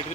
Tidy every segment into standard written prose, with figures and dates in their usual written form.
Okay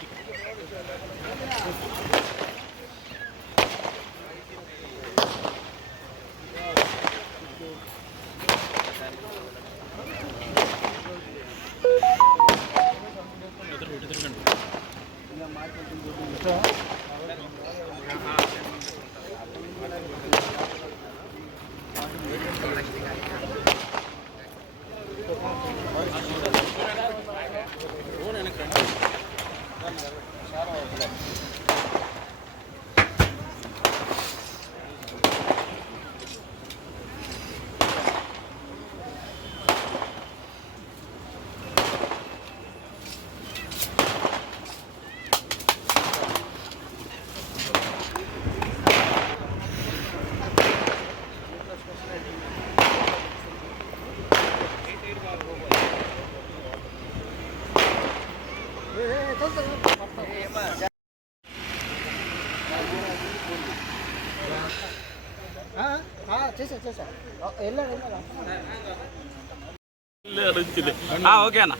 అన్న.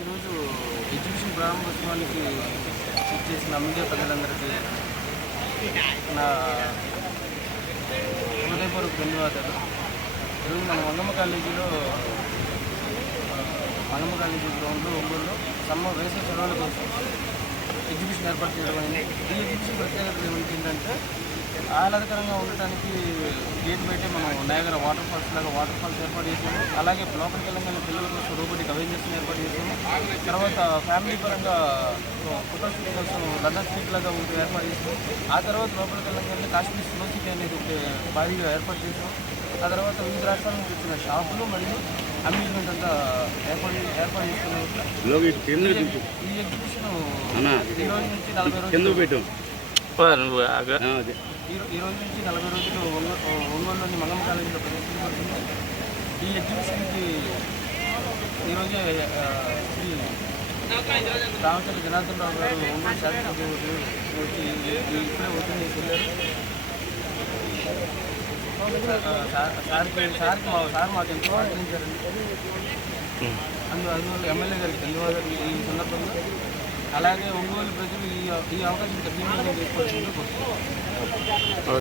ఈరోజు exhibition ప్రారంభోత్సవానికి చేసిన మీడియా ప్రజలందరికీ నా హృదయపూర్వక ధన్యవాదాలు. ఈరోజు మన మంగమ్మ కాలేజీ గ్రౌండ్లో ఒంగోలులో వేసవి సెలవుల కోసం ఎగ్జిబిషన్ ఏర్పాటు చేయడం అయింది. ఈ ఎగ్జిబిషన్ ప్రత్యేకత ఏంటంటే ఆహ్లాదకరంగా ఉండటానికి గేట్ బయటే మనం నయాగరా వాటర్ ఫాల్స్ ఏర్పాటు చేసాము. అలాగే లోపలికి వెళ్ళగానే పిల్లల కోసం రోబోటిక్ అవేర్నెస్ని ఏర్పాటు చేసాము. తర్వాత ఫ్యామిలీ పరంగా ఫోటో షూట్ కోసం లండన్ స్ట్రీట్ లాగా ఒకటి ఏర్పాటు చేసాము. ఆ తర్వాత లోపలికి వెళ్ళగానే కాశ్మీర్ స్నో సిటీ అనేది ఒకటి భారీగా ఏర్పాటు చేసాము. ఆ తర్వాత వివిధ రాష్ట్రాల నుంచి వచ్చిన షాపులు మరియు అమ్యూజ్మెంట్ అంతా ఏర్పాటు చేసుకున్నాము. ఈ ఎగ్జిబిషన్ ఈ రోజు నుంచి 40 రోజులు ఈ రోజు నుంచి 40 రోజులు ఒంగోలులోని మంగమ్మ కాలేజీలో ప్రదర్శించబడుతుంది. ఈ ఎగ్జిబిషన్కి ఈరోజే శ్రీ రామచంద్ర జనార్దనరావు గారు ఒంగోలు శాసనసభ్యులు వచ్చి ఇప్పుడే ఓపెన్ చేసి వెళ్ళారు. సార్ మాకు ఎంతో ఆచరించారండి. అందువల్ల ఎమ్మెల్యే గారికి ధన్యవాదాలు ఈ సందర్భంగా. అలాగే ఒంగోలు ప్రజలు ఈ అవకాశం తీసుకోవాల్సిందిగా కోరుతున్నాను.